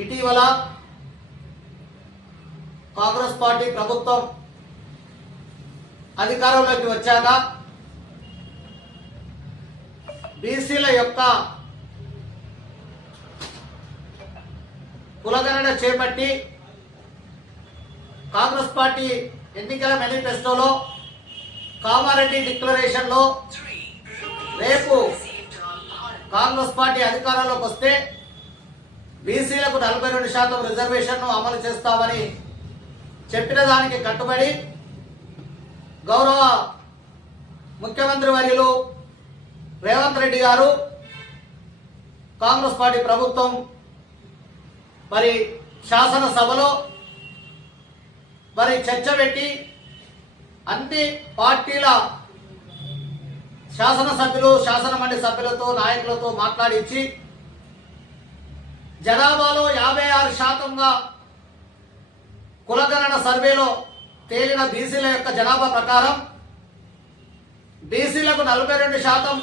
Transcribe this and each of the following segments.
ఇటీవల కాంగ్రెస్ పార్టీ ప్రభుత్వం అధికారంలోకి వచ్చాక బీసీల యొక్క కులగణన చేపట్టి కాంగ్రెస్ పార్టీ ఎన్నికల మేనిఫెస్టోలో కామారెడ్డి డిక్లరేషన్లో రేపు కాంగ్రెస్ పార్టీ అధికారంలోకి వస్తే బీసీలకు నలభై రెండు శాతం రిజర్వేషన్ను అమలు చేస్తామని చెప్పిన దానికి కట్టుబడి గౌరవ ముఖ్యమంత్రి వర్యులు రేవంత్ రెడ్డి గారు కాంగ్రెస్ పార్టీ ప్రభుత్వం మరి శాసనసభలో మరి చర్చ పెట్టి అన్ని పార్టీల శాసనసభ్యులు శాసన మండలి సభ్యులతో నాయకులతో మాట్లాడించి జనాభాలో యాభై ఆరు శాతంగా కులగణన సర్వేలో తేలిన బీసీల యొక్క జనాభా ప్రకారం బీసీలకు నలభై రెండు శాతం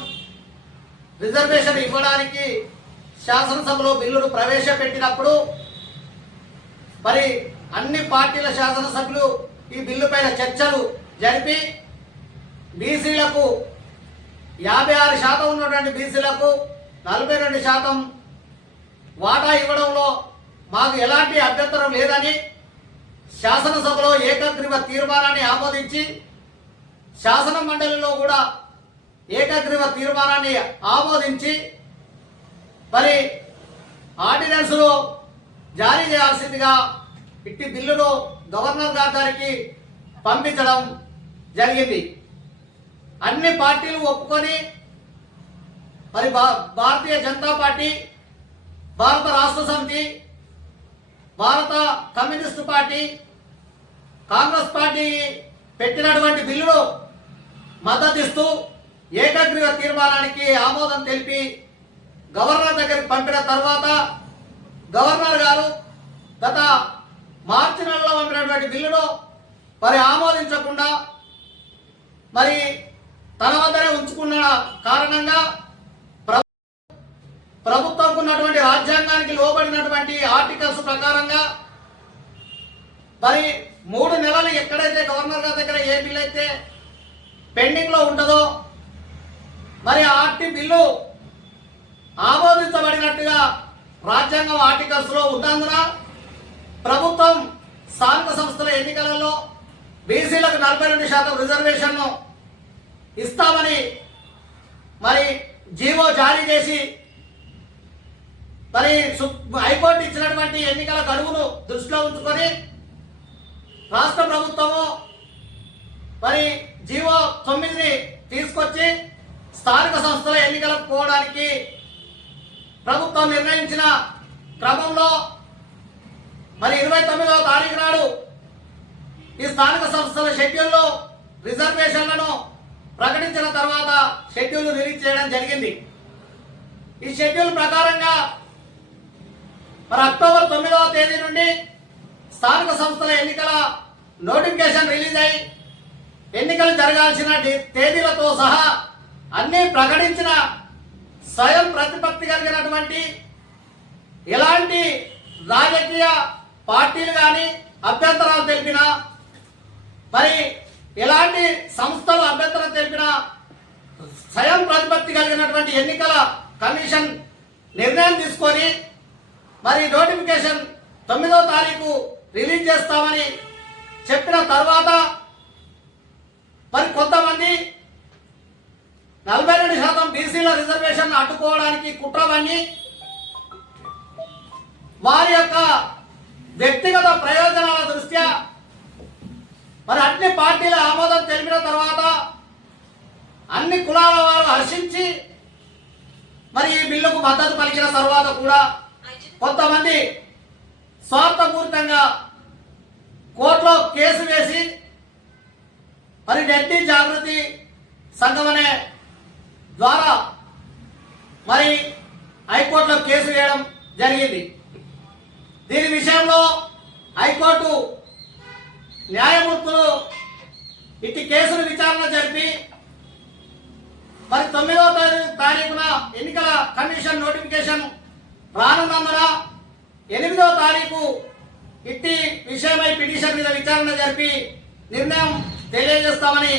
రిజర్వేషన్ ఇవ్వడానికి శాసనసభలో బిల్లును ప్రవేశపెట్టినప్పుడు మరి అన్ని పార్టీల శాసనసభ్యులు ఈ బిల్లుపైన చర్చలు జరిపి బీసీలకు యాభై ఆరు శాతం ఉన్నటువంటి బీసీలకు నలభై రెండు శాతం వాటా ఇవ్వడంలో మాకు ఎలాంటి అభ్యంతరం లేదని శాసనసభలో ఏకగ్రీవ తీర్మానాన్ని ఆమోదించి శాసన మండలిలో కూడా ఏకగ్రీవ తీర్మానాన్ని ఆమోదించి మరి ఆర్డినెన్స్లో జారీ చేయాల్సిందిగా ఇట్టి బిల్లును గవర్నర్ గారి గారికి పంపించడం జరిగింది. అన్ని పార్టీలు ఒప్పుకొని మరి భా- భారతీయ జనతా పార్టీ భారత రాష్ట్ర సమితి భారత కమ్యూనిస్టు పార్టీ కాంగ్రెస్ పార్టీ పెట్టినటువంటి బిల్లును మద్దతిస్తూ ఏకగ్రీవ తీర్మానానికి ఆమోదం తెలిపి గవర్నర్ దగ్గరికి పంపిన తర్వాత గవర్నర్ గారు గత మార్చి నెలలో పంపినటువంటి బిల్లును మరి ఆమోదించకుండా మరి తన వద్దనే ఉంచుకున్న కారణంగా ప్రభుత్వంకు ఉన్నటువంటి రాజ్యాంగానికి లోబడినటువంటి ఆర్టికల్స్ ప్రకారంగా మరి మూడు నెలలు ఎక్కడైతే గవర్నర్ గారి దగ్గర ఏ బిల్ అయితే పెండింగ్లో ఉంటుందో మరి ఆర్టీ బిల్లు ఆమోదించబడినట్టుగా రాజ్యాంగం ఆర్టికల్స్లో ఉన్నందున ప్రభుత్వం స్థానిక సంస్థల ఎన్నికలలో బీసీలకు నలభై రెండు శాతం రిజర్వేషన్ను ఇస్తామని మరి జీవో జారీ చేసి మరి సు- హైకోర్టు ఇచ్చినటువంటి ఎన్నికల గడువును దృష్టిలో ఉంచుకొని రాష్ట్ర ప్రభుత్వము మరి జీవో తొమ్మిదిని తీసుకొచ్చి స్థానిక సంస్థల ఎన్నికలకు పోవడానికి ప్రభుత్వం నిర్ణయించిన క్రమంలో మరి ఇరవై తొమ్మిదవ తారీఖు నాడు ఈ స్థానిక సంస్థల షెడ్యూల్లో రిజర్వేషన్లను ప్రకటించిన తర్వాత షెడ్యూల్ రిలీజ్ చేయడం జరిగింది. ఈ షెడ్యూల్ ప్రకారంగా మరి అక్టోబర్ తొమ్మిదవ తేదీ నుండి స్థానిక సంస్థల ఎన్నికల నోటిఫికేషన్ రిలీజ్ అయి ఎన్నికలు జరగాల్సిన తేదీలతో సహా అన్ని ప్రకటించిన స్వయం ప్రతిపత్తి కలిగినటువంటి ఎలాంటి రాజకీయ పార్టీలు కానీ అభ్యంతరాలు తెలిపినా మరి ఎలాంటి సంస్థలు అభ్యంతరం తెలిపినా స్వయం ప్రతిపత్తి కలిగినటువంటి ఎన్నికల కమిషన్ నిర్ణయం తీసుకొని మరి నోటిఫికేషన్ తొమ్మిదో తారీఖు రిలీజ్ చేస్తామని చెప్పిన తర్వాత మరి కొంతమంది నలభై రెండు శాతం బీసీల రిజర్వేషన్ అడ్డుకోవడానికి కుట్రవన్నీ వారి యొక్క వ్యక్తిగత ప్రయోజనాల దృష్ట్యా మరి అన్ని పార్టీల ఆమోదం తెలిపిన తర్వాత అన్ని కులాల వారు హర్షించి మరి ఈ బిల్లుకు మద్దతు పలికిన తర్వాత కూడా కొంతమంది స్వార్థపూరితంగా కోర్టులో కేసు వేసి మరి నెట్టి జాగృతి సంఘం అనే ద్వారా మరి హైకోర్టులో కేసు వేయడం జరిగింది. దీని విషయంలో హైకోర్టు న్యాయమూర్తులు ఇట్టి కేసులు విచారణ జరిపి మరి తొమ్మిదవ తారీఖున ఎన్నికల కమిషన్ నోటిఫికేషన్ రానున్నందున ఎనిమిది ఎనిమిదో తారీఖు ఇట్టి విషయమై పిటిషన్ మీద విచారణ జరిపి నిర్ణయం తెలియజేస్తామని